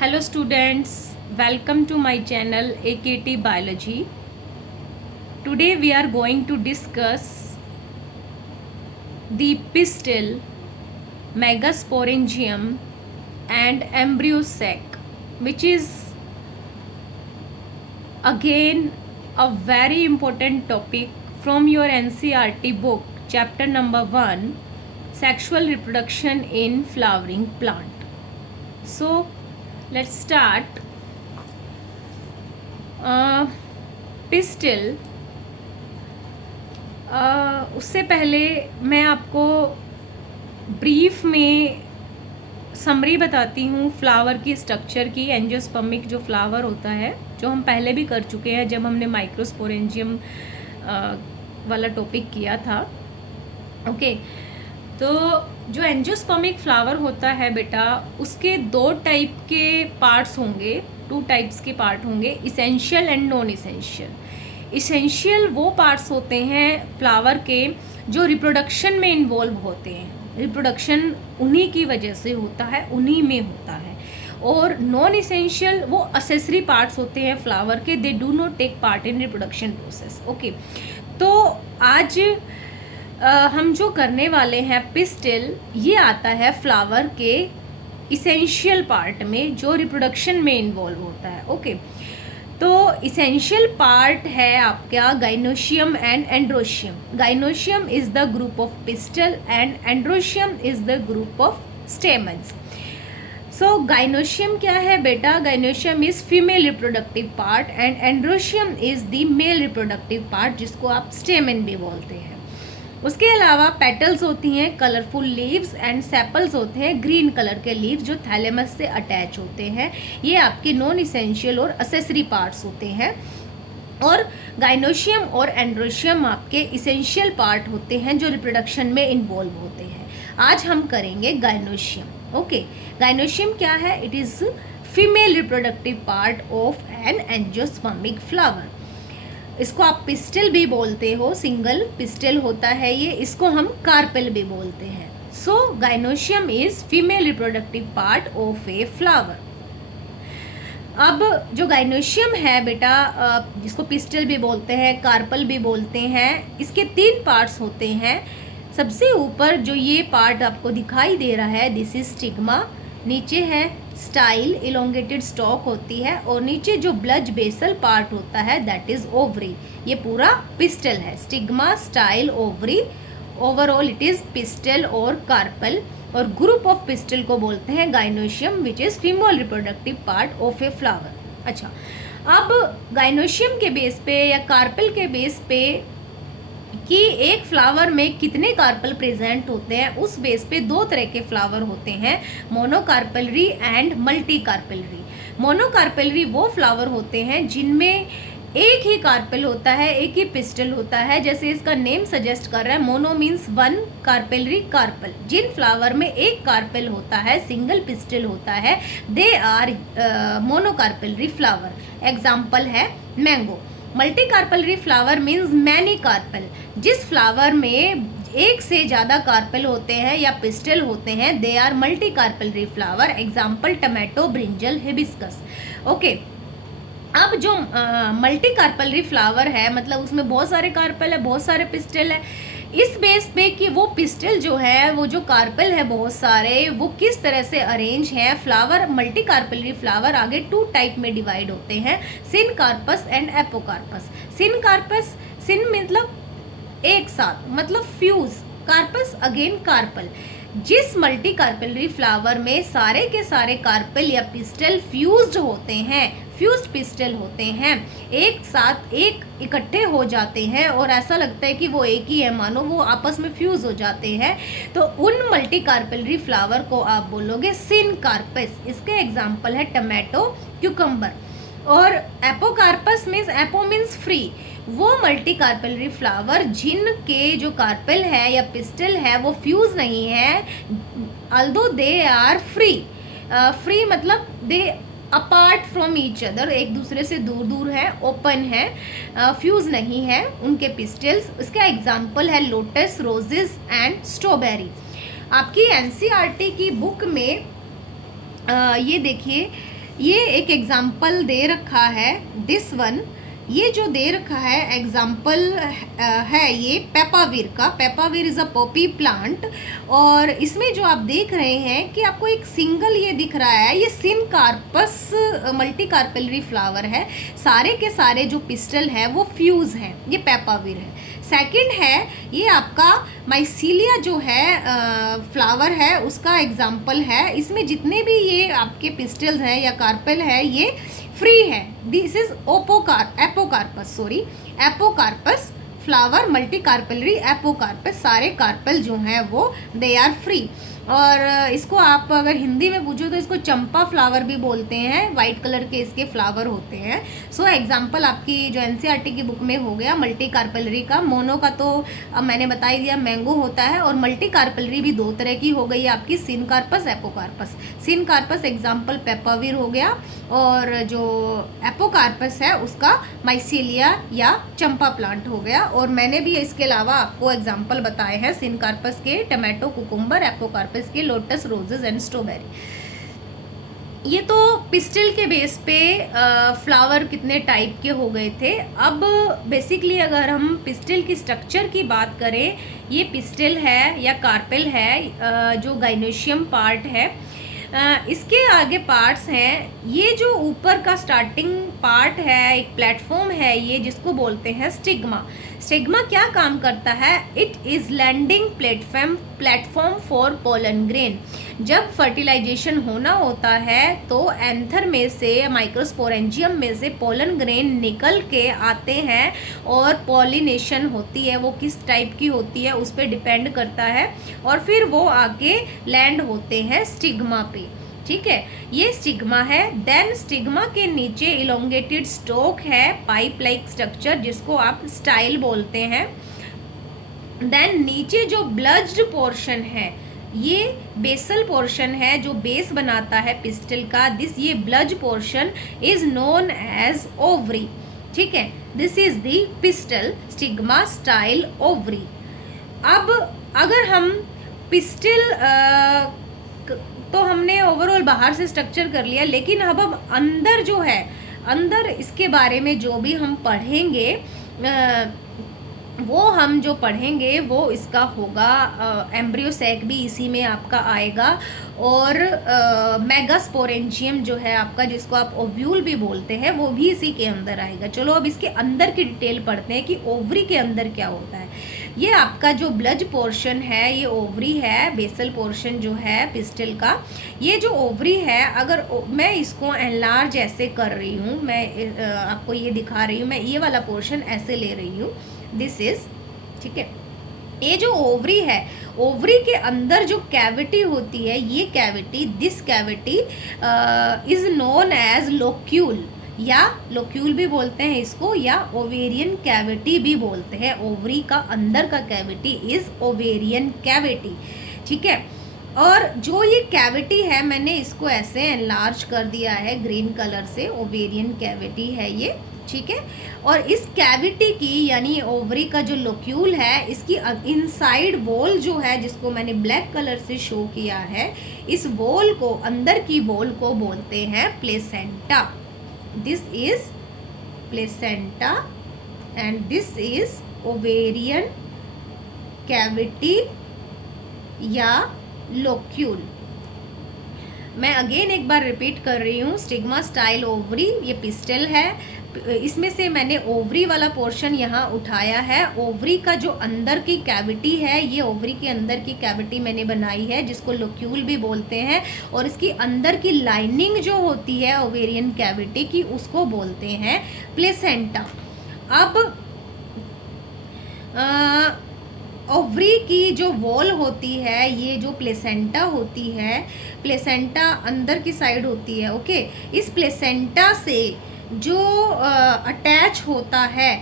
Hello students, welcome to my channel AKT Biology. Today we are going to discuss the pistil, megasporangium and embryo sac, which is again a very important topic from your NCERT book, chapter number 1, sexual reproduction in flowering plant. So let's start. Pistil, उससे पहले मैं आपको brief में summary बताती हूँ flower की structure की। Angiospermic जो फ्लावर होता है, जो हम पहले भी कर चुके हैं जब हमने माइक्रोस्पोरेंजियम वाला टॉपिक किया था। ओके, तो जो एंजियोस्पर्मिक फ्लावर होता है बेटा, उसके दो टाइप के पार्ट्स होंगे, 2 टाइप्स के पार्ट होंगे, essential and non essential. Essential वो पार्ट्स होते हैं फ्लावर के जो रिप्रोडक्शन में इन्वॉल्व होते हैं, रिप्रोडक्शन उन्हीं की वजह से होता है, उन्हीं में होता है। और नॉन इसेंशियल वो असेसरी पार्ट्स होते हैं फ्लावर के, they do not take part in reproduction process. Okay, तो आज हम जो करने वाले हैं पिस्टिल, ये आता है फ्लावर के इसेंशियल पार्ट में जो रिप्रोडक्शन में इन्वॉल्व होता है। ओके, तो इसेंशियल पार्ट है आपका gynoecium and androecium. Gynoecium is the group of pistol and androecium is the group of stamens. So gynoecium क्या है बेटा? Gynoecium is female reproductive part and androecium is the male reproductive part, जिसको आप स्टेमन भी बोलते हैं। उसके अलावा पेटल्स होती हैं, कलरफुल लीव्स एंड सेपल्स होते हैं, ग्रीन कलर के लीव्स जो थैलेमस से अटैच होते हैं। ये आपके नॉन इसेंशियल और असेसरी पार्ट्स होते हैं। और गाइनोशियम और एंड्रोशियम आपके इसेंशियल पार्ट होते हैं जो रिप्रोडक्शन में इन्वॉल्व होते हैं। आज हम करेंगे गाइनोशियम। ओके, गाइनोशियम क्या है? It is female reproductive part of an angiospermic flower. इसको आप पिस्टिल भी बोलते हो, सिंगल पिस्टिल होता है ये, इसको हम कार्पेल भी बोलते हैं। So gynoecium is female reproductive part of a flower. अब जो गाइनोशियम है बेटा, जिसको पिस्टिल भी बोलते हैं, कार्पल भी बोलते हैं, इसके 3 पार्ट्स होते हैं। सबसे ऊपर जो ये पार्ट आपको दिखाई दे रहा है, दिस इज स्टिग्मा। नीचे है स्टाइल, इलोंगेटेड स्टॉक होती है, और नीचे जो ब्लज बेसल पार्ट होता है दैट इज ओवरी। ये पूरा पिस्टल है, stigma, style, ovary. Overall it is pistol और कार्पल। और ग्रुप ऑफ पिस्टल को बोलते हैं gynoecium, which is female reproductive part of a flower. अच्छा, अब गाइनोशियम के बेस पे या कार्पल के बेस पे कि एक फ्लावर में कितने कार्पल प्रेजेंट होते हैं, उस बेस पे 2 तरह के फ्लावर होते हैं, monocarpellary and multi carpellary. Monocarpellary वो फ्लावर होते हैं जिनमें एक ही कार्पल होता है, एक ही पिस्टल होता है, जैसे इसका नेम सजेस्ट कर रहा है, मोनो मीन्स 1, कार्पलरी कार्पल। जिन फ्लावर में एक कार्पल होता है, सिंगल पिस्टल होता है, they are monocarpellary flower. Example है mango. Multi carpellary flower means many carpel. जिस फ्लावर में एक से ज़्यादा कार्पल होते हैं या पिस्टल होते हैं, they are multi carpellary flower. Example tomato, brinjal, hibiscus. Okay, अब जो मल्टी कार्पलरी फ्लावर है, मतलब उसमें बहुत सारे कार्पल है, बहुत सारे पिस्टल है। इस बेस पे कि वो पिस्टल जो है, वो जो कार्पल है बहुत सारे, वो किस तरह से अरेंज हैं। फ्लावर, मल्टी कार्पलरी फ्लावर आगे 2 टाइप में डिवाइड होते हैं, syncarpous and apocarpous. Syncarpous, syn मतलब एक साथ, मतलब फ्यूज, कार्पस अगेन कार्पल। जिस मल्टी कार्पलरी फ्लावर में सारे के सारे कार्पल या पिस्टल फ्यूज्ड होते हैं, फ्यूज्ड पिस्टल होते हैं, एक साथ एक इकट्ठे हो जाते हैं और ऐसा लगता है कि वो एक ही है, मानो वो आपस में फ्यूज हो जाते हैं, तो उन मल्टी कार्पलरी फ्लावर को आप बोलोगे सिन कार्पस। इसके एग्जाम्पल है टमाटो, क्यूकम्बर। और apocarpous means, apo means free, वो मल्टी कार्पलरी फ्लावर जिनके जो कार्पल है या पिस्टल है वो फ्यूज नहीं है, although they are free. Free मतलब they apart from each other, एक दूसरे से दूर दूर है, ओपन है, फ्यूज नहीं है उनके पिस्टल्स। इसका एग्जाम्पल है लोटस, रोजेस एंड स्ट्रॉबेरी। आपकी एनसीईआरटी की बुक में ये देखिए ये एक एग्जाम्पल दे रखा है, दिस वन, ये जो दे रखा है एग्जाम्पल है ये पेपावीर का। पेपावीर इज़ अ पॉपी प्लांट, और इसमें जो आप देख रहे हैं कि आपको एक सिंगल ये दिख रहा है, ये सिनकार्पस मल्टी कार्पेलरी फ्लावर है। सारे के सारे जो पिस्टल है वो फ्यूज़ हैं, ये पेपावीर है। सेकंड है ये आपका माइसीलिया जो है फ्लावर है, उसका एग्जाम्पल है। इसमें जितने भी ये आपके पिस्टल्स हैं या कार्पेल है ये फ्री है। This is apocarpous flower multi carpellary apocarpous, सारे कार्पेल जो हैं वो दे आर फ्री। और इसको आप अगर हिंदी में पूछो तो इसको चंपा फ्लावर भी बोलते हैं, वाइट कलर के इसके फ्लावर होते हैं। सो एग्जाम्पल आपकी जो एनसीईआरटी की बुक में हो गया मल्टी कार्पेलरी का। मोनो का तो अब मैंने बता ही दिया, मैंगो होता है, और मल्टी कार्पेलरी भी दो तरह की हो गई आपकी, सिनकार्पस एपोकार्पस। सिनकार्पस एग्जाम्पल पेपावीर हो गया, और जो एपोकार्पस है उसका माइसीलिया या चंपा प्लांट हो गया। और मैंने भी इसके अलावा आपको एग्जाम्पल बताए हैं सिनकार्पस के, टमाटो, कुकुम्बर, एपोकार्पस के, लोटस, रोजेस एंड स्ट्रॉबेरी। ये तो पिस्टल के बेस पे फ्लावर कितने टाइप के हो गए थे। अब बेसिकली अगर हम पिस्टल की स्ट्रक्चर की बात करें, ये पिस्टल है या कार्पेल है जो गाइनोशियम पार्ट है, इसके आगे पार्ट्स हैं। ये जो ऊपर का स्टार्टिंग पार्ट है, एक प्लेटफॉर्म है ये, जिसको बोलते हैं स्टिग्मा। स्टिग्मा क्या काम करता है? It is landing platform for pollen grain. जब फर्टिलाइजेशन होना होता है तो एंथर में से, माइक्रोस्पोरेंजियम में से पोलन ग्रेन निकल के आते हैं, और पॉलिनेशन होती है, वो किस टाइप की होती है उस पर डिपेंड करता है, और फिर वो आके लैंड होते हैं स्टिग्मा पे। ठीक है, ये स्टिग्मा है। देन स्टिग्मा के नीचे इलोंगेटेड स्टोक है, पाइप लाइक स्ट्रक्चर, जिसको आप स्टाइल बोलते हैं। देन नीचे जो ब्लज्ड पोर्शन है, ये बेसल पोर्शन है जो बेस बनाता है पिस्टल का। ये bulge portion is known as ovary. ठीक है, this is the pistil stigma style ovary. अब अगर हम पिस्टल तो हमने ओवरऑल बाहर से स्ट्रक्चर कर लिया, लेकिन अब अंदर जो है, अंदर इसके बारे में जो भी हम पढ़ेंगे वो हम जो पढ़ेंगे वो इसका होगा एम्ब्रियोसैक भी इसी में आपका आएगा, और मेगास्पोरेंजियम जो है आपका, जिसको आप ओव्यूल भी बोलते हैं, वो भी इसी के अंदर आएगा। चलो अब इसके अंदर की डिटेल पढ़ते हैं कि ओवरी के अंदर क्या होता है। ये आपका जो ब्लज पोर्शन है ये ओवरी है, बेसल पोर्शन जो है पिस्टल का। ये जो ओवरी है, अगर मैं इसको एनलार्ज ऐसे कर रही हूँ, मैं आपको ये दिखा रही हूँ, मैं ये वाला पोर्शन ऐसे ले रही हूँ, दिस इज, ठीक है। ये जो ओवरी है, ओवरी के अंदर जो कैविटी होती है, ये cavity, this cavity is known as locule, या लोक्यूल भी बोलते हैं इसको, या ओवेरियन कैविटी भी बोलते हैं। ओवरी का अंदर का कैविटी इज ओवेरियन कैविटी। ठीक है, और जो ये कैविटी है, मैंने इसको ऐसे एनलार्ज कर दिया है ग्रीन कलर से, ओवेरियन कैविटी है ये। ठीक है, और इस कैविटी की, यानी ओवरी का जो लोक्यूल है, इसकी इनसाइड वॉल जो है, जिसको मैंने ब्लैक कलर से शो किया है, इस वॉल को, अंदर की वॉल को बोलते हैं placenta. This is placenta and this is ovarian cavity या लोक्यूल। मैं अगेन एक बार रिपीट कर रही हूँ, स्टिग्मा स्टाइल ओवरी, ये पिस्टल है, इसमें से मैंने ओवरी वाला पोर्शन यहाँ उठाया है। ओवरी का जो अंदर की कैविटी है, ये ओवरी के अंदर की कैविटी मैंने बनाई है, जिसको लोक्यूल भी बोलते हैं, और इसकी अंदर की लाइनिंग जो होती है ओवेरियन कैविटी की, उसको बोलते हैं प्लेसेंटा। अब ओवरी की जो वॉल होती है, ये जो प्लेसेंटा होती है, प्लेसेंटा अंदर की साइड होती है। ओके, इस प्लेसेंटा से जो अटैच होता है,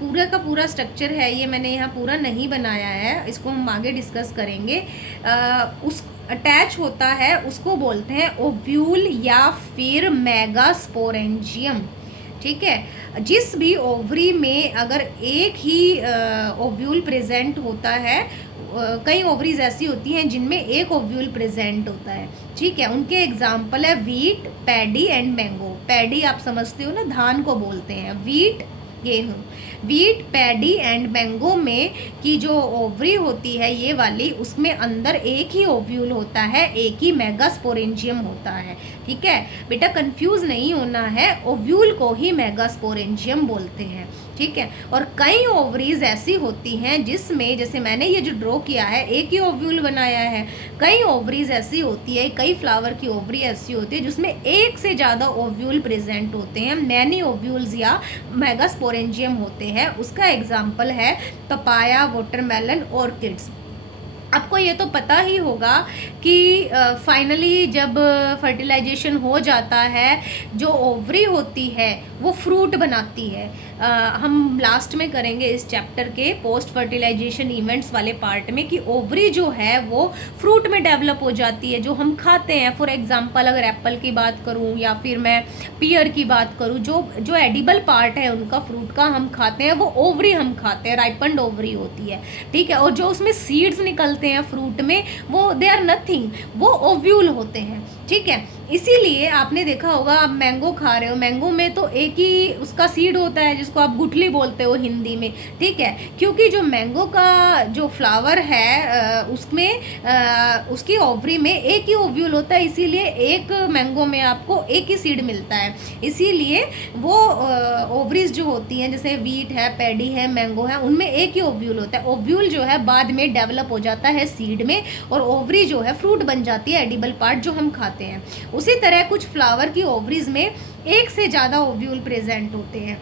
पूरा का पूरा स्ट्रक्चर है ये, मैंने यहाँ पूरा नहीं बनाया है, इसको हम आगे डिस्कस करेंगे। उस अटैच होता है, उसको बोलते हैं ओव्यूल या फिर मेगास्पोरेंजियम। ठीक है, जिस भी ओवरी में अगर एक ही ओव्यूल प्रेजेंट होता है, कई ओवरीज ऐसी होती हैं जिनमें एक ओव्यूल प्रेजेंट होता है, ठीक है। उनके एग्जाम्पल है wheat, paddy and mango. Paddy आप समझते हो ना, धान को बोलते हैं, वीट गेहूँ। वीट, पैडी एंड मैंगो में की जो ओवरी होती है ये वाली, उसमें अंदर एक ही ओव्यूल होता है, एक ही मेगास्पोरेंजियम होता है, ठीक है बेटा, कंफ्यूज नहीं होना है, ओव्यूल को ही मेगास्पोरेंजियम बोलते हैं, ठीक है। और कई ओवरीज ऐसी होती हैं जिसमें, जैसे मैंने ये जो ड्रॉ किया है एक ही ओव्यूल बनाया है, कई ओवरीज ऐसी होती है, कई फ्लावर की ओवरी ऐसी होती है जिसमें एक से ज़्यादा ओव्यूल प्रेजेंट होते हैं, मैनी ओव्यूल्स या मेगास्पोरेंजियम होते हैं। उसका एग्जाम्पल है पपाया, वाटरमेलन, ऑर्किड्स। आपको ये तो पता ही होगा कि फाइनली जब फर्टिलाइजेशन हो जाता है, जो ओवरी होती है वो फ्रूट बनाती है। हम लास्ट में करेंगे इस चैप्टर के पोस्ट फर्टिलाइजेशन इवेंट्स वाले पार्ट में कि ओवरी जो है वो फ्रूट में डेवलप हो जाती है, जो हम खाते हैं। फॉर एग्जांपल अगर एप्पल की बात करूं या फिर मैं पियर की बात करूं, जो एडिबल पार्ट है उनका, फ्रूट का हम खाते हैं, वो ओवरी हम खाते हैं, राइपन्ड ओवरी होती है, ठीक है। और जो उसमें सीड्स निकलते हैं फ्रूट में, वो दे आर नथिंग, वो ओव्यूल होते हैं, ठीक है। इसीलिए आपने देखा होगा, आप मैंगो खा रहे हो, मैंगो में तो एक ही उसका सीड होता है जिसको आप गुठली बोलते हो हिंदी में, ठीक है। क्योंकि जो मैंगो का जो फ्लावर है उसमें उसकी ओवरी में एक ही ओव्यूल होता है, इसीलिए एक मैंगो में आपको एक ही सीड मिलता है। इसीलिए वो ओवरीज जो होती हैं, जैसे वीट है, पैडी है, मैंगो है, उनमें एक ही ओव्यूल होता है। ओव्यूल जो है बाद में डेवलप हो जाता है सीड में, और ओवरी जो है फ्रूट बन जाती है, एडिबल पार्ट जो हम खाते हैं। उसी तरह कुछ फ्लावर की ओवरीज में एक से ज़्यादा ओव्यूल प्रेजेंट होते हैं,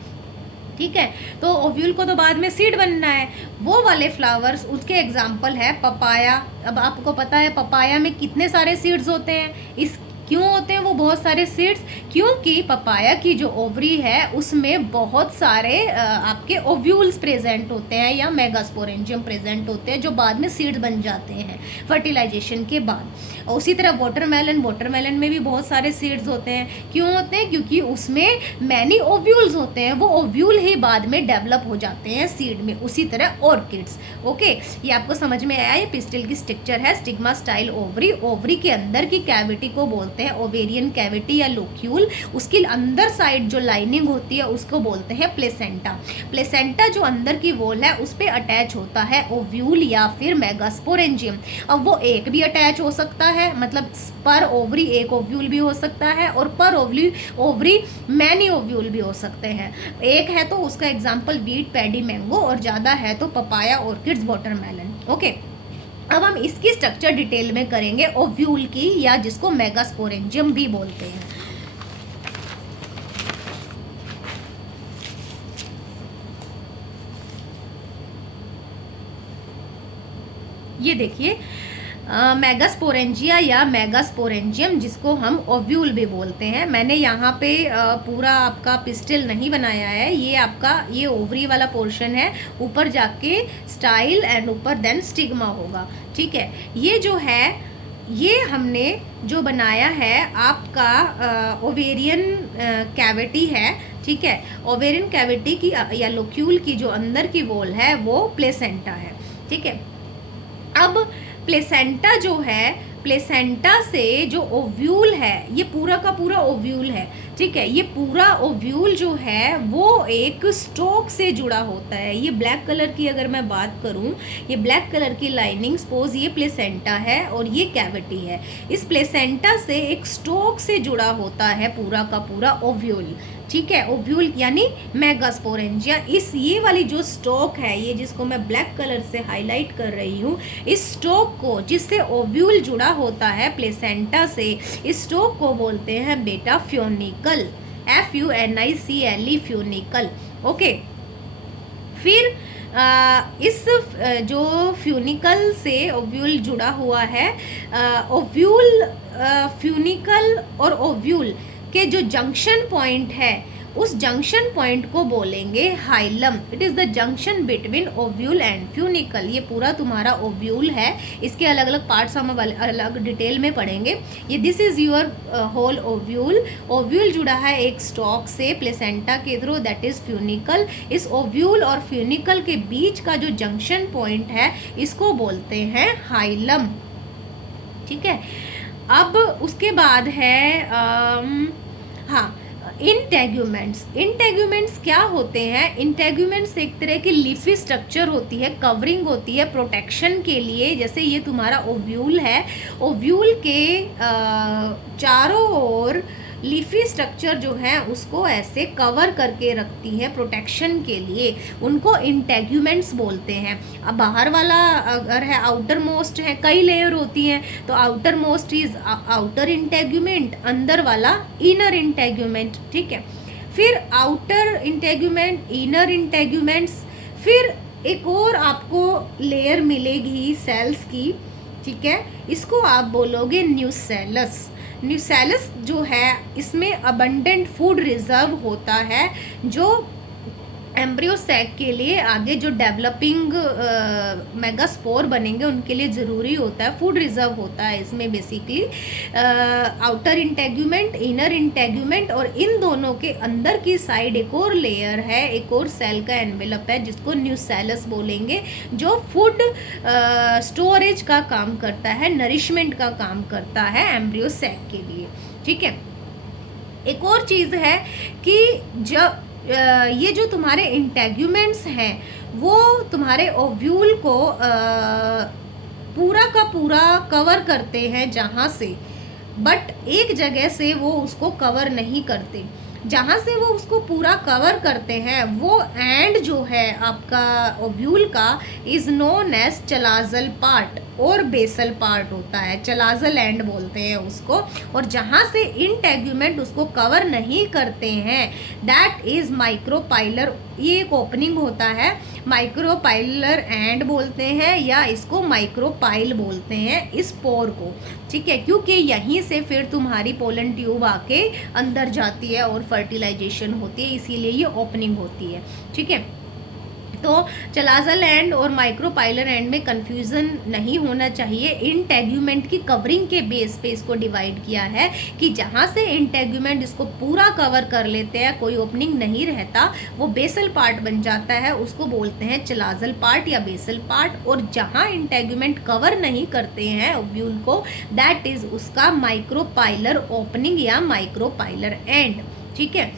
ठीक है। तो ओव्यूल को तो बाद में सीड बनना है, वो वाले फ्लावर्स, उसके एग्जाम्पल है पपाया। अब आपको पता है पपाया में कितने सारे सीड्स होते हैं, इस क्यों होते हैं वो बहुत सारे सीड्स? क्योंकि पपाया की जो ओवरी है उसमें बहुत सारे आपके ओव्यूल्स प्रेजेंट होते हैं या मेगास्पोरेंजियम प्रेजेंट होते हैं, जो बाद में सीड्स बन जाते हैं फर्टिलाइजेशन के बाद। और उसी तरह वाटरमेलन में भी बहुत सारे सीड्स होते हैं। क्यों होते हैं? क्योंकि उसमें मैनी ओव्यूल्स होते हैं, वो ओव्यूल ही बाद में डेवलप हो जाते हैं सीड में। उसी तरह ऑर्किड्स, ओके, ये आपको समझ में आया? ये पिस्टिल की स्ट्रक्चर है, स्टिग्मा स्टाइल ओवरी। ओवरी के अंदर की कैविटी को बोलते हैं ओवेरियन कैविटी या लोक्यूल। उसकी अंदर साइड जो लाइनिंग होती है उसको बोलते हैं प्लेसेंटा। प्लेसेंटा जो अंदर की वॉल है उस पर अटैच होता है ओव्यूल या फिर मेगास्पोरेंजियम। अब वो एक भी अटैच हो सकता है, मतलब पर ओवरी एक ओव्यूल भी हो सकता है, और पर ओवरी मैनी ओव्यूल भी हो सकते हैं। एक है तो उसका एग्जाम्पल वीट, पैडी, मैंगो, और ज़्यादा है तो पपाया, ऑर्किड्स, वाटरमेलन, ओके। अब हम इसकी स्ट्रक्चर डिटेल में करेंगे ओव्यूल की, या जिसको मेगास्पोरेंजियम भी बोलते हैं। ये देखिए मेगास्पोरेंजिया या मेगास्पोरेंजियम, जिसको हम ओव्यूल भी बोलते हैं। मैंने यहाँ पे पूरा आपका पिस्टिल नहीं बनाया है, ये आपका ये ओवरी वाला पोर्शन है, ऊपर जाके स्टाइल एंड ऊपर देन स्टिग्मा होगा, ठीक है। ये जो है ये हमने जो बनाया है आपका ओवेरियन कैविटी है, ठीक है। ओवेरियन कैविटी की या लोक्यूल की जो अंदर की वॉल है वो प्लेसेंटा है, ठीक है। अब प्लेसेंटा जो है, प्लेसेंटा से जो ओव्यूल है, ये पूरा का पूरा ओव्यूल है, ठीक है। ये पूरा ओव्यूल जो है वो एक स्टोक से जुड़ा होता है। ये ब्लैक कलर की अगर मैं बात करूं, ये ब्लैक कलर की लाइनिंग, सपोज ये प्लेसेंटा है और ये कैविटी है। इस प्लेसेंटा से एक स्टोक से जुड़ा होता है पूरा का पूरा ओव्यूल, ठीक है। ओव्यूल यानी मेगास्पोरेंजिया। इस ये वाली जो स्टोक है, ये जिसको मैं ब्लैक कलर से हाईलाइट कर रही हूँ, इस स्टोक को, जिससे ओव्यूल जुड़ा होता है प्लेसेंटा से, इस स्टोक को बोलते हैं बेटा फ्यूनिकल, FUNICLE, फ्यूनिकल, ओके। फिर इस जो फ्यूनिकल से ओव्यूल जुड़ा हुआ है, ओव्यूल फ्यूनिकल और ओव्यूल के जो जंक्शन पॉइंट है उस जंक्शन पॉइंट को बोलेंगे hilum. It is the junction between ovule and funicle. ये पूरा तुम्हारा ओव्यूल है, इसके अलग अलग पार्ट्स हम अलग डिटेल में पढ़ेंगे। ये this is your whole ovule. Ovule जुड़ा है एक स्टॉक से प्लेसेंटा के थ्रू, दैट इज़ फ्यूनिकल। इस ओव्यूल और फ्यूनिकल के बीच का जो जंक्शन पॉइंट है इसको बोलते हैं हाइलम। ठीक है, अब उसके बाद है हाँ, इंटेग्यूमेंट्स। इंटेग्यूमेंट्स क्या होते हैं? इंटेग्यूमेंट्स एक तरह की लीफी स्ट्रक्चर होती है, कवरिंग होती है प्रोटेक्शन के लिए। जैसे ये तुम्हारा ओव्यूल है, ओव्यूल के चारों ओर लीफी स्ट्रक्चर जो है उसको ऐसे कवर करके रखती है प्रोटेक्शन के लिए, उनको इंटेग्यूमेंट्स बोलते हैं। अब बाहर वाला अगर है आउटर मोस्ट है, कई लेयर होती हैं, तो outer most is outer integument, अंदर वाला इनर इंटेग्यूमेंट। ठीक है, फिर आउटर इंटेग्यूमेंट, इनर इंटेग्यूमेंट्स, फिर एक और आपको लेयर मिलेगी सेल्स की। ठीक है, इसको आप बोलोगे न्यूसेलस। न्यूसेलस जो है इसमें अबंडेंट फूड रिजर्व होता है, जो एम्ब्रियो सैक के लिए आगे जो डेवलपिंग मेगास्पोर बनेंगे उनके लिए ज़रूरी होता है, फूड रिजर्व होता है इसमें basically. Outer integument, inner integument, और इन दोनों के अंदर की साइड एक और लेयर है, एक और सेल का एनवेलप है जिसको न्यूसेलस बोलेंगे, जो फूड स्टोरेज का काम करता है, नरिशमेंट का काम करता है एम्ब्रियो सैक के लिए। ठीक है, एक और चीज़ है कि जब ये जो तुम्हारे इंटेग्यूमेंट्स हैं वो तुम्हारे ओव्यूल को पूरा का पूरा कवर करते हैं जहाँ से, बट एक जगह से वो उसको कवर नहीं करते। जहाँ से वो उसको पूरा कवर करते हैं वो एंड जो है आपका ओव्यूल का is known as chalazal part और बेसल पार्ट होता है, चलाजल एंड बोलते हैं उसको। और जहाँ से इंटेग्यूमेंट उसको कवर नहीं करते हैं दैट इज़ माइक्रोपाइलर। ये एक ओपनिंग होता है, माइक्रोपाइलर एंड बोलते हैं या इसको माइक्रोपाइल बोलते हैं इस पोर को। ठीक है, क्योंकि यहीं से फिर तुम्हारी पोलन ट्यूब आके अंदर जाती है और फर्टिलाइजेशन होती है, इसीलिए ये ओपनिंग होती है। ठीक है, तो चलाजल एंड और माइक्रोपाइलर एंड में कंफ्यूजन नहीं होना चाहिए। इंटेग्यूमेंट की कवरिंग के बेस पे इसको डिवाइड किया है कि जहाँ से इंटेग्यूमेंट इसको पूरा कवर कर लेते हैं, कोई ओपनिंग नहीं रहता, वो बेसल पार्ट बन जाता है, उसको बोलते हैं चलाजल पार्ट या बेसल पार्ट। और जहाँ इंटेग्यूमेंट कवर नहीं करते हैं ओव्यूल को, दैट इज़ उसका माइक्रोपाइलर ओपनिंग या माइक्रोपाइलर एंड। ठीक है,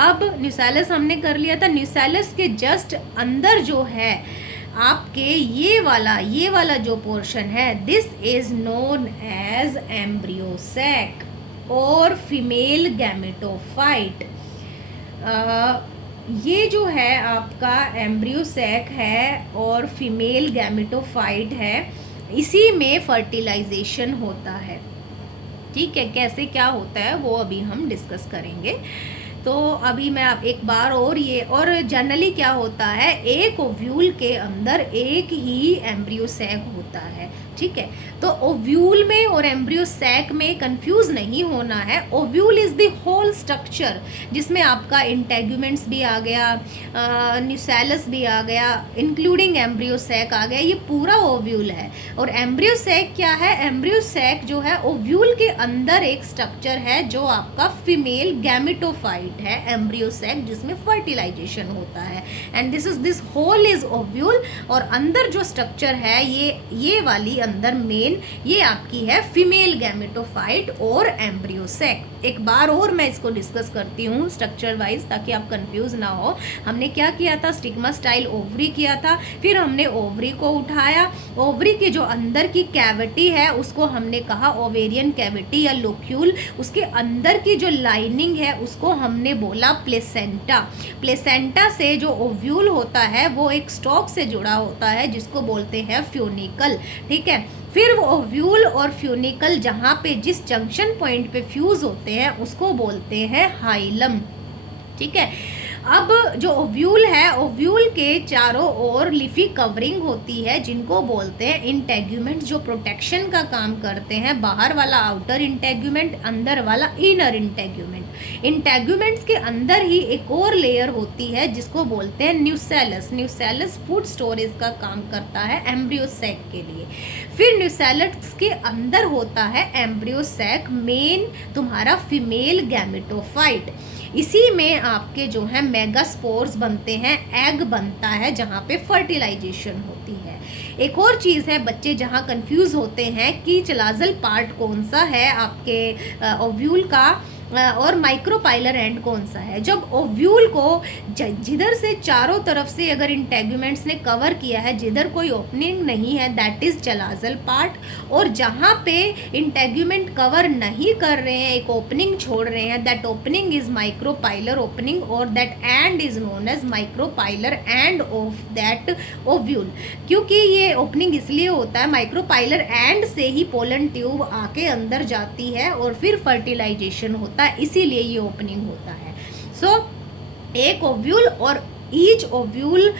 अब न्यूसेलस हमने कर लिया था। न्यूसेलस के जस्ट अंदर जो है आपके ये वाला जो पोर्शन है, this is known as embryo sac और फीमेल गैमेटोफाइट। ये जो है आपका एम्ब्रियो सैक है और फीमेल गैमेटोफाइट है, इसी में फर्टिलाइजेशन होता है। ठीक है, कैसे क्या होता है वो अभी हम डिस्कस करेंगे। तो अभी मैं आप एक बार और ये, और जनरली क्या होता है, एक ओव्यूल के अंदर एक ही एम्ब्रियो सैक होता है। ठीक है, तो ओव्यूल में और एम्ब्रियो सैक में कंफ्यूज नहीं होना है। Ovule is the whole structure जिसमें आपका इंटेग्यूमेंट्स भी आ गया, न्यूसेलस भी आ गया, इंक्लूडिंग एम्ब्रियो सैक आ गया, ये पूरा ओव्यूल है। और एम्ब्रियो सैक क्या है? एम्ब्रियो सैक जो है ओव्यूल के अंदर एक स्ट्रक्चर है जो आपका फीमेल गैमेटोफाइट है, एम्ब्रियो सैक जिसमें फर्टिलाइजेशन होता है। And this whole is ovule. और अंदर जो स्ट्रक्चर है ये वाली अंदर मेन, ये आपकी है फीमेल गैमेटोफाइट और एम्ब्रियो सैक। एक बार और मैं इसको डिस्कस करती हूँ स्ट्रक्चर वाइज ताकि आप कंफ्यूज ना हो। हमने क्या किया था? स्टिग्मा स्टाइल ओवरी किया था, फिर हमने ओवरी को उठाया, ओवरी के जो अंदर की कैविटी है उसको हमने कहा ओवेरियन कैविटी या लोक्यूल, उसके अंदर की जो लाइनिंग है उसको हमने बोला प्लेसेंटा। प्लेसेंटा से जो ओव्यूल होता है वो एक स्टॉक से जुड़ा होता है जिसको बोलते हैं फ्यूनिकल। ठीक है, फिर वो ओव्यूल और फ्यूनिकल जहाँ पे जिस जंक्शन पॉइंट पे फ्यूज होते हैं उसको बोलते हैं हाइलम। ठीक है, अब जो ओव्यूल है, ओव्यूल के चारों ओर लिफी कवरिंग होती है जिनको बोलते हैं इंटेग्यूमेंट, जो प्रोटेक्शन का काम करते हैं। बाहर वाला आउटर इंटेग्यूमेंट, अंदर वाला इनर इंटेग्यूमेंट। इंटेग्यूमेंट्स के अंदर ही एक और लेयर होती है जिसको बोलते हैं न्यूसेलस। न्यूसेलस फूड स्टोरेज का काम करता है एम्ब्रियो सैक के लिए। फिर न्यूसेलस के अंदर होता है एम्ब्रियो सैक, मेन तुम्हारा फीमेल गैमेटोफाइट। इसी में आपके जो है मेगास्पोर्स बनते हैं, एग बनता है जहाँ पे फर्टिलाइजेशन होती है। एक और चीज़ है, बच्चे जहाँ कंफ्यूज होते हैं कि चलाजल पार्ट कौन सा है आपके ओव्यूल का और माइक्रोपाइलर एंड कौन सा है। जब ओव्यूल को जिधर से चारों तरफ से अगर इंटेग्यूमेंट्स ने कवर किया है, जिधर कोई ओपनिंग नहीं है, दैट इज़ चलाजल पार्ट। और जहाँ पे इंटेग्यूमेंट कवर नहीं कर रहे हैं, एक ओपनिंग छोड़ रहे हैं, that opening is micropylar opening, और that end is known as micropylar end of that ovule. क्योंकि ये ओपनिंग इसलिए होता है, माइक्रोपाइलर एंड से ही पोलन ट्यूब आके अंदर जाती है और फिर फर्टिलाइजेशन होता है, इसीलिए ये ओपनिंग होता है। सो एक ओव्यूल और each ovule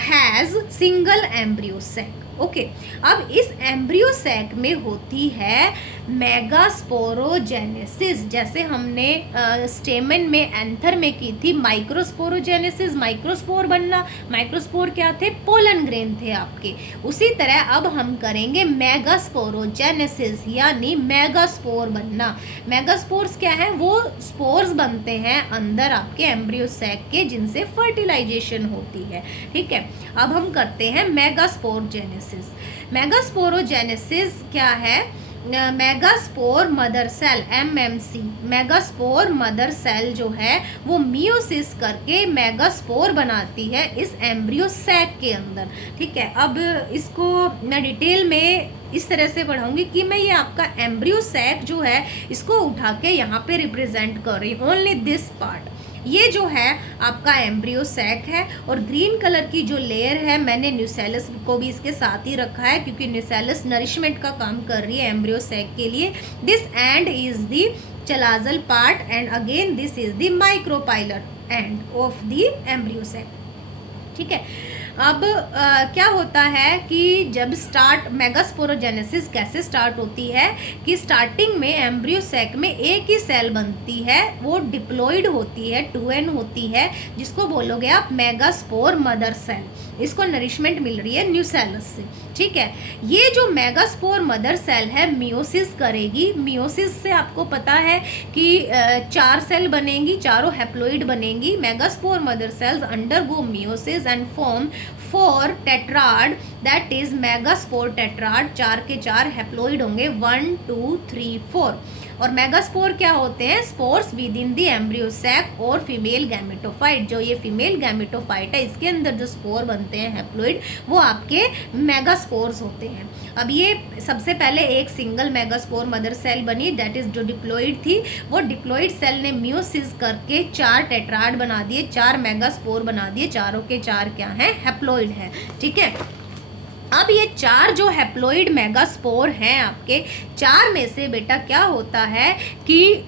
has single embryo sac. Okay, अब इस एम्ब्रियो सैक में होती है मेगास्पोरोजेनेसिस, जैसे हमने स्टेमन में एंथर में की थी माइक्रोस्पोरोजेनेसिस, माइक्रोस्पोर बनना। माइक्रोस्पोर क्या थे? पोलन ग्रेन थे आपके। उसी तरह अब हम करेंगे मेगास्पोरोजेनेसिस, यानी मेगास्पोर बनना। मेगास्पोर्स क्या है? वो स्पोर्स बनते हैं अंदर आपके एम्ब्रियो सैक के, जिनसे फर्टिलाइजेशन होती है। ठीक है, अब हम करते हैं मेगास्पोरोजेनेसिस। मेगास्पोरोजेनेसिस क्या है? Megaspore mother cell, MMC, megaspore mother cell जो है वो मियोसिस करके मेगास्पोर बनाती है इस एम्ब्रियो सैक के अंदर। ठीक है, अब इसको मैं डिटेल में इस तरह से पढ़ाऊंगी कि मैं ये आपका एम्ब्रियो सैक जो है इसको उठा के यहाँ पे रिप्रेजेंट कर रही हूँ, ओनली दिस पार्ट। ये जो है आपका एम्ब्रियो सैक है, और ग्रीन कलर की जो लेयर है, मैंने न्यूसेलस को भी इसके साथ ही रखा है क्योंकि न्यूसेलस नरिशमेंट का काम कर रही है एम्ब्रियो सैक के लिए। This end is the chalazal part and again this is the micropylar end of the embryo sac. ठीक है, अब क्या होता है कि जब स्टार्ट मेगास्पोरोजेनेसिस कैसे स्टार्ट होती है कि स्टार्टिंग में एम्ब्रियो सैक में एक ही सेल बनती है, वो डिप्लॉइड होती है, 2n होती है, जिसको बोलोगे आप मेगास्पोर मदर सेल। इसको नरिशमेंट मिल रही है न्यूसेलस से। ठीक है, ये जो मेगास्पोर मदर सेल है मियोसिस करेगी। मियोसिस से आपको पता है कि 4 सेल बनेंगी, चारों हैप्लॉइड बनेंगी। Megaspore mother cells undergo meiosis and form 4 tetrad, that is megaspore tetrad. 4 के 4 हैप्लॉइड होंगे, 1 2 3 4। और मेगास्पोर क्या होते हैं? Spores within the embryo sac और फीमेल गैमेटोफाइट। जो ये फीमेल गैमेटोफाइट है, इसके अंदर जो स्पोर बनते हैं हैप्लॉइड, वो आपके मेगास्पोर्स होते हैं। अब ये सबसे पहले एक सिंगल मेगास्पोर मदर सेल बनी, दैट इज जो डिप्लॉइड थी। वो डिप्लॉइड सेल ने मियोसिस करके 4 टेट्राड बना दिए, 4 मेगास्पोर बना दिए। चारों के 4 क्या हैं? हैप्लॉइड है। ठीक है, अब ये 4 जो हैप्लॉइड मेगास्पोर हैं आपके, 4 में से बेटा क्या होता है कि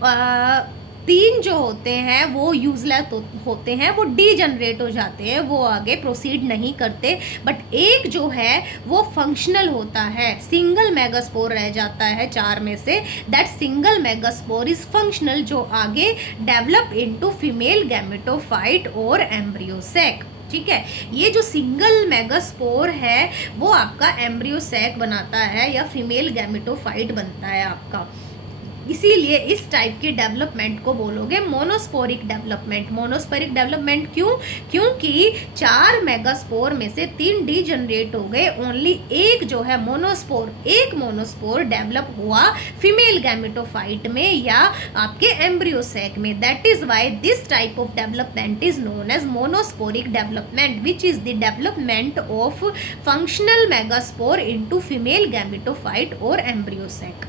3 जो होते हैं वो यूजलेस होते हैं, वो डीजनरेट हो जाते हैं, वो आगे प्रोसीड नहीं करते। बट एक जो है वो फंक्शनल होता है, सिंगल मेगास्पोर रह जाता है 4 में से। That single megaspore is functional, जो आगे डेवलप इनटू फीमेल गैमेटोफाइट और एम्ब्रियो सैक। ठीक है, ये जो सिंगल मेगास्पोर है वो आपका एम्ब्रियो सैक बनाता है या फीमेल गैमेटोफाइट बनता है आपका। इसीलिए इस टाइप के डेवलपमेंट को बोलोगे मोनोस्पोरिक डेवलपमेंट। मोनोस्पोरिक डेवलपमेंट क्यों? क्योंकि 4 मेगास्पोर में से 3 डीजनरेट हो गए, ओनली एक जो है मोनोस्पोर, एक मोनोस्पोर डेवलप हुआ फीमेल गैमेटोफाइट में या आपके एम्ब्रियो सैक में। That is why this type of development is known as monosporic development, which is the development of functional megaspore into female gametophyte और एम्ब्रियो सैक।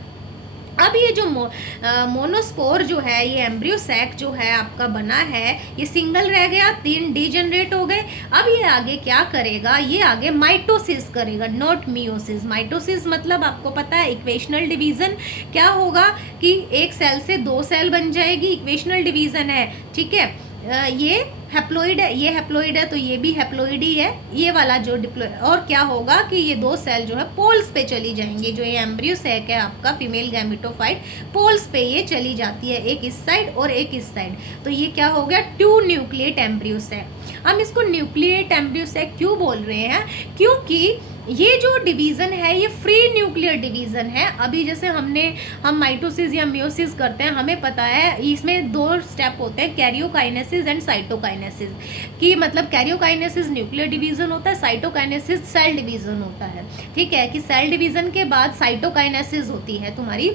अब ये जो मोनोस्पोर जो है, ये एम्ब्रियो सैक जो है आपका बना है, ये सिंगल रह गया, 3 डीजनरेट हो गए। अब ये आगे क्या करेगा? ये आगे माइटोसिस करेगा, नॉट मियोसिस। माइटोसिस मतलब आपको पता है इक्वेशनल डिवीजन क्या होगा कि एक सेल से 2 सेल बन जाएगी, इक्वेशनल डिवीजन है। ठीक है, ये हैप्लॉइड है, ये हैप्लॉइड है तो ये भी हैप्लॉइड ही है, ये वाला जो डिप्लॉय। और क्या होगा कि ये दो सेल जो है पोल्स पे चली जाएंगी। जो ये एम्ब्रियो सैक है आपका फीमेल गैमेटोफाइट, पोल्स पे ये चली जाती है, एक इस साइड और एक इस साइड। तो ये क्या हो गया, टू न्यूक्लिएट एम्ब्रियो सैक। हम इसको न्यूक्लिएट एम्ब्रियो सैक क्यों बोल रहे हैं, क्योंकि ये जो डिवीज़न है ये फ्री न्यूक्लियर डिवीज़न है। अभी जैसे हम माइटोसिस या मियोसिस करते हैं, हमें पता है इसमें दो स्टेप होते हैं, कैरियोकाइनेसिस एंड साइटोकाइनेसिस। कि मतलब कैरियोकाइनेसिस न्यूक्लियर डिवीज़न होता है, साइटोकाइनेसिस सेल डिवीज़न होता है। ठीक है, कि सेल डिवीज़न के बाद साइटोकाइनेसिस होती है, तुम्हारी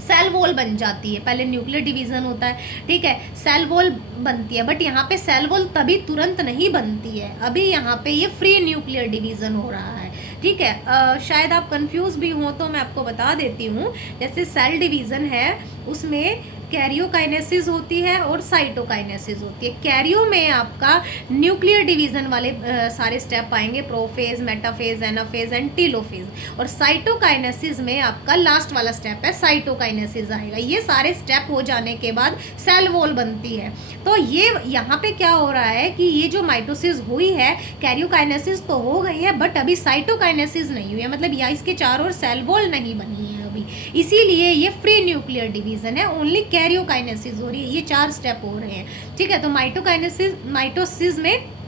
सेल वॉल बन जाती है। पहले न्यूक्लियर डिवीज़न होता है, ठीक है, सेल वॉल बनती है। बट यहाँ पे सेल वॉल तभी तुरंत नहीं बनती है, अभी यहाँ पे ये फ्री न्यूक्लियर डिवीज़न हो रहा है। ठीक है, शायद आप कंफ्यूज भी हो तो मैं आपको बता देती हूँ। जैसे सेल डिवीज़न है उसमें कैरियोकाइनेसिस होती है और साइटोकाइनेसिस होती है। कैरियो में आपका न्यूक्लियर डिवीज़न वाले सारे स्टेप आएंगे, prophase, metaphase, anaphase and telophase. और साइटोकाइनेसिस में आपका लास्ट वाला स्टेप है साइटोकाइनेसिस आएगा। ये सारे स्टेप हो जाने के बाद सेल वॉल बनती है। तो ये यहाँ पे क्या हो रहा है कि ये जो माइटोसिस हुई है, कैरियोकाइनेसिस तो हो गई है बट अभी साइटोकाइनेसिस नहीं हुई है, मतलब यहाँ इसके चारों ओर सेल वॉल नहीं बनी है अभी, इसीलिए ये फ्री न्यूक्लियर डिवीज़न है। ओनली कैरियोकाइनेसिस हो रही है, ये 4 स्टेप हो रहे हैं। ठीक है, तो माइटोसिस में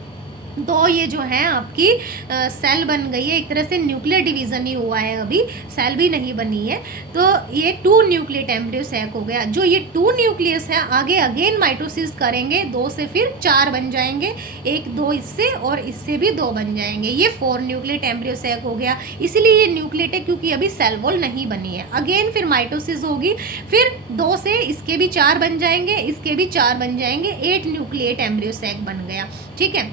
दो ये जो है आपकी सेल बन गई है, एक तरह से न्यूक्लियर डिवीज़न ही हुआ है, अभी सेल भी नहीं बनी है। तो ये 2 न्यूक्लिएट एम्ब्रियो सैक हो गया। जो ये 2 न्यूक्लियस है, आगे अगेन माइटोसिस करेंगे, 2 से फिर 4 बन जाएंगे, 1 2 इससे और इससे भी 2 बन जाएंगे, ये 4 न्यूक्लिएट एम्ब्रियो सैक हो गया। इसीलिए ये न्यूक्लिएट है क्योंकि अभी सेल वॉल नहीं बनी है। अगेन फिर माइटोसिस होगी, फिर 2 से इसके भी 4 बन जाएंगे, इसके भी 4 बन जाएंगे, 8 न्यूक्लिएट एम्ब्रियो सैक बन गया। ठीक है,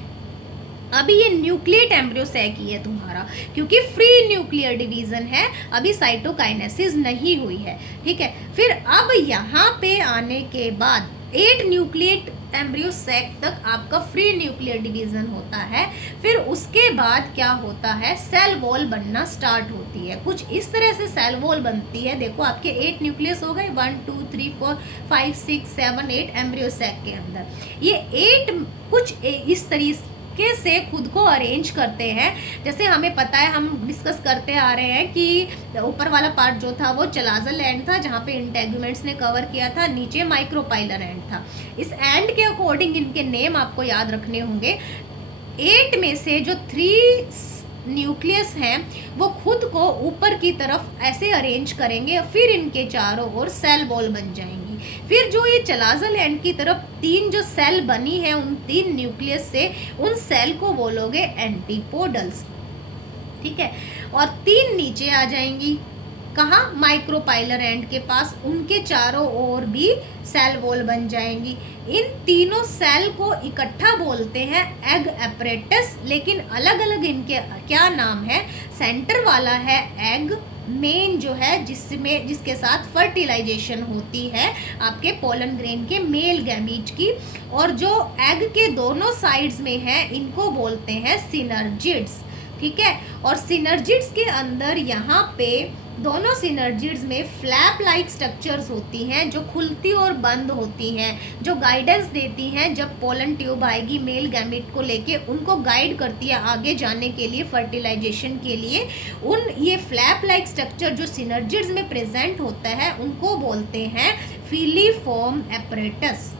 अभी ये न्यूक्लिएट एम्ब्रियो सैक ही है तुम्हारा, क्योंकि फ्री न्यूक्लियर डिवीज़न है, अभी साइटोकाइनेसिस नहीं हुई है। ठीक है, फिर अब यहाँ पे आने के बाद 8 न्यूक्लिएट एम्ब्रियो सैक तक आपका फ्री न्यूक्लियर डिवीज़न होता है। फिर उसके बाद क्या होता है, सेल वॉल बनना स्टार्ट होती है। कुछ इस तरह से सेल वॉल बनती है। देखो आपके 8 न्यूक्लियस हो गए, 1 2 3 4 5 6 7 8 एम्ब्रियो सैक के अंदर। ये 8 कुछ इस तरीके से खुद को अरेंज करते हैं। जैसे हमें पता है, हम डिस्कस करते आ रहे हैं कि ऊपर वाला पार्ट जो था वो चलाजल एंड था, जहाँ पे इंटेगुमेंट्स ने कवर किया था, नीचे माइक्रोपाइलर एंड था। इस एंड के अकॉर्डिंग इनके नेम आपको याद रखने होंगे। 8 में से जो 3 न्यूक्लियस हैं वो खुद को ऊपर की तरफ ऐसे अरेंज करेंगे, फिर इनके चारों ओर सेल वॉल बन जाएंगी। फिर जो ये चलाजल एंड की तरफ 3 जो सेल बनी है, उन 3 न्यूक्लियस से उन सेल को बोलोगे एंटीपोडल्स। ठीक है, और 3 नीचे आ जाएंगी, कहाँ, माइक्रोपाइलर एंड के पास, उनके चारों ओर भी सेल वॉल बन जाएंगी। इन तीनों सेल को इकट्ठा बोलते हैं एग एपरेटस, लेकिन अलग अलग इनके क्या नाम है। सेंटर वाला है एग, मेन जो है जिसके साथ फर्टिलाइजेशन होती है आपके पोलन ग्रेन के मेल गैमीट की, और जो एग के दोनों साइड्स में है इनको बोलते हैं सिनर्जिड्स। ठीक है, और सिनर्जिड्स के अंदर यहाँ पे दोनों सिनर्जिड्स में फ्लैप लाइक स्ट्रक्चर्स होती हैं जो खुलती और बंद होती हैं, जो गाइडेंस देती हैं जब पोलन ट्यूब आएगी मेल गैमेट को लेके, उनको गाइड करती है आगे जाने के लिए, फर्टिलाइजेशन के लिए। ये फ्लैप लाइक स्ट्रक्चर जो सिनर्जिड्स में प्रेजेंट होता है उनको बोलते हैं फिलीफॉर्म एपरेटस।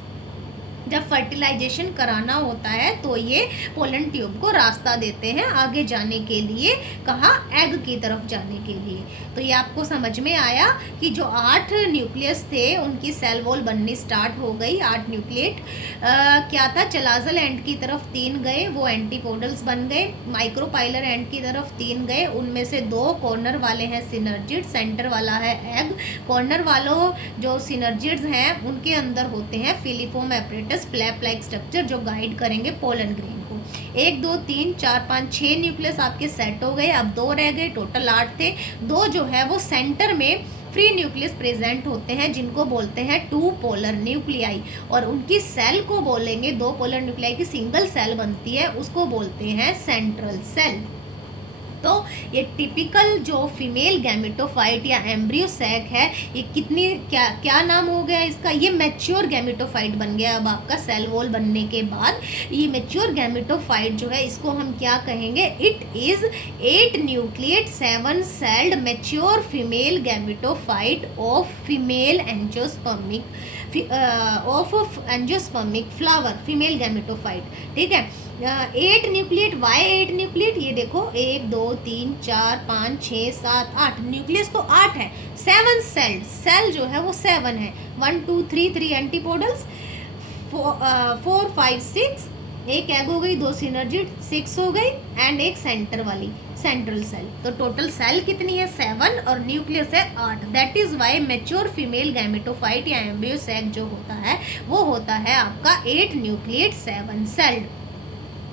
जब फर्टिलाइजेशन कराना होता है तो ये पोलन ट्यूब को रास्ता देते हैं आगे जाने के लिए, कहाँ, एग की तरफ जाने के लिए। तो ये आपको समझ में आया कि जो 8 न्यूक्लियस थे उनकी सेल वॉल बननी स्टार्ट हो गई। 8 न्यूक्लिएट क्या था, चलाजल एंड की तरफ 3 गए, वो एंटीपोडल्स बन गए। माइक्रोपाइलर एंड की तरफ 3 गए, उनमें से 2 कॉर्नर वाले हैं सिनर्जिड, सेंटर वाला है एग। कॉर्नर वालों जो सिनर्जिड्स हैं उनके अंदर होते हैं filiform apparatus, flap like structure जो गाइड करेंगे पोलन ग्रेन को। 1 2 3 4 5 6 न्यूक्लियस आपके सेट हो गए। अब 2 रह गए, टोटल 8 थे। 2 जो है वो सेंटर में फ्री न्यूक्लियस प्रेजेंट होते हैं जिनको बोलते हैं 2 पोलर न्यूक्लियाई, और उनकी सेल को बोलेंगे, 2 पोलर न्यूक्लियाई की सिंगल सेल बनती है उसको बोलते हैं सेंट्रल सेल। तो ये टिपिकल जो फीमेल गैमेटोफाइट या एम्ब्रियो सैक है, ये कितनी क्या नाम हो गया इसका, ये मैच्योर गैमेटोफाइट बन गया। अब आपका सेल वॉल बनने के बाद ये मैच्योर गैमेटोफाइट जो है, इसको हम क्या कहेंगे, it is 8 nucleate 7 sailed mature female gametophyte of female angiospermic flower, female gametophyte. ठीक है, 8 न्यूक्लिएट, वाई 8 न्यूक्लिएट, ये देखो 1 2 3 4 5 6 7 8 न्यूक्लियस तो 8 है। 7 सेल्ड, सेल जो है वो 7 है, 1 2 3 एंटीपोडल्स, 4 5 6, एक एग हो गई, 2 सिनर्जिड, 6 हो गई, एंड एक सेंटर वाली सेंट्रल सेल। तो टोटल सेल कितनी है, 7, और न्यूक्लियस है 8। That is why mature female gametophyte या एम्ब्रियो सैक जो होता है वो होता है आपका 8 न्यूक्लिएट 7 सेल्ड।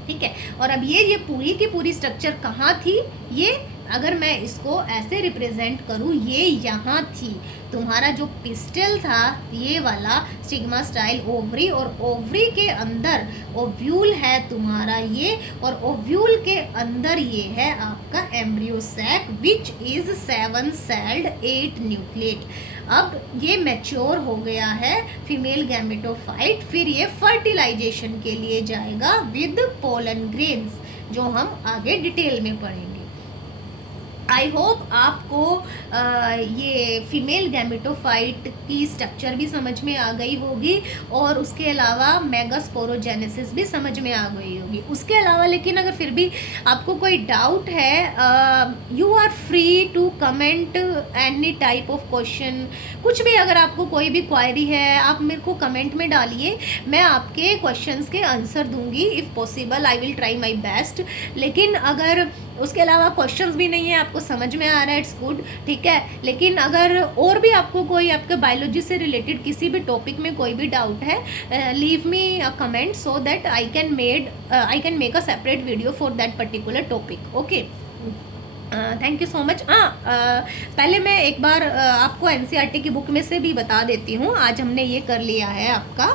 ठीक है, और अब ये पूरी की पूरी स्ट्रक्चर कहाँ थी, ये अगर मैं इसको ऐसे रिप्रेजेंट करूँ, ये यहाँ थी। तुम्हारा जो पिस्टल था ये वाला स्टिग्मा स्टाइल ओवरी, और ओवरी के अंदर ओव्यूल है तुम्हारा ये, और ओव्यूल के अंदर ये है आपका embryo sac which is 7 celled 8 nucleate. अब ये मैच्योर हो गया है फीमेल गैमेटोफाइट, फिर ये फर्टिलाइजेशन के लिए जाएगा विद पोलन ग्रेन्स, जो हम आगे डिटेल में पढ़ेंगे। आई होप आपको ये फीमेल गैमेटोफाइट की स्ट्रक्चर भी समझ में आ गई होगी, और उसके अलावा मेगास्पोरोजेनेसिस भी समझ में आ गई होगी। उसके अलावा लेकिन अगर फिर भी आपको कोई डाउट है, you are free to comment any type of question. कुछ भी अगर आपको कोई भी क्वायरी है, आप मेरे को कमेंट में डालिए, मैं आपके क्वेश्चंस के आंसर दूंगी। If possible I will try my best. लेकिन अगर उसके अलावा क्वेश्चंस भी नहीं है, आपको समझ में आ रहा है, इट्स गुड। ठीक है, लेकिन अगर और भी आपको कोई आपके बायोलॉजी से रिलेटेड किसी भी टॉपिक में कोई भी डाउट है, leave me a comment so that I can make a separate video for that particular topic. Okay, thank you so much. पहले मैं एक बार आपको एनसीईआरटी की बुक में से भी बता देती हूँ। आज हमने ये कर लिया है आपका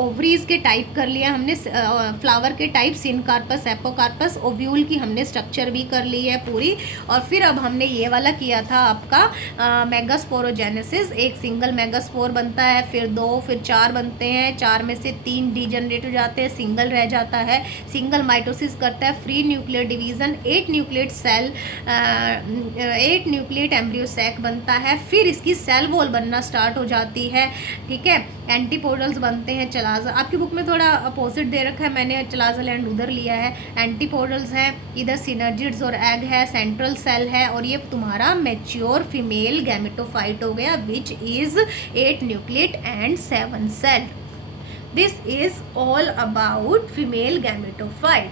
ओवरीज के टाइप कर लिया हमने, फ्लावर के टाइप सिनकार्पस, एपोकार्पस, ओव्यूल की हमने स्ट्रक्चर भी कर ली है पूरी, और फिर अब हमने ये वाला किया था आपका मेगास्पोरोजेनेसिस। एक सिंगल मेगास्पोर बनता है, फिर 2, फिर 4 बनते हैं, 4 में से 3 डीजनरेट हो जाते हैं, सिंगल रह जाता है, सिंगल माइटोसिस करता है, free nuclear division, 8 nucleate cell, 8 nucleate embryo sac बनता है, फिर इसकी सेल वॉल बनना स्टार्ट हो जाती है। ठीक है, एंटीपोडल्स बनते हैं, चलाजा, आपकी बुक में थोड़ा अपोजिट दे रखा है, मैंने चलाजा लैंड उधर लिया है। एंटीपोडल्स हैं, इधर सिनर्जिड्स और एग है, सेंट्रल सेल है, और ये तुम्हारा मैच्योर फीमेल गैमेटोफाइट हो गया which is 8 nucleate and 7 cell. This is all about female gametophyte.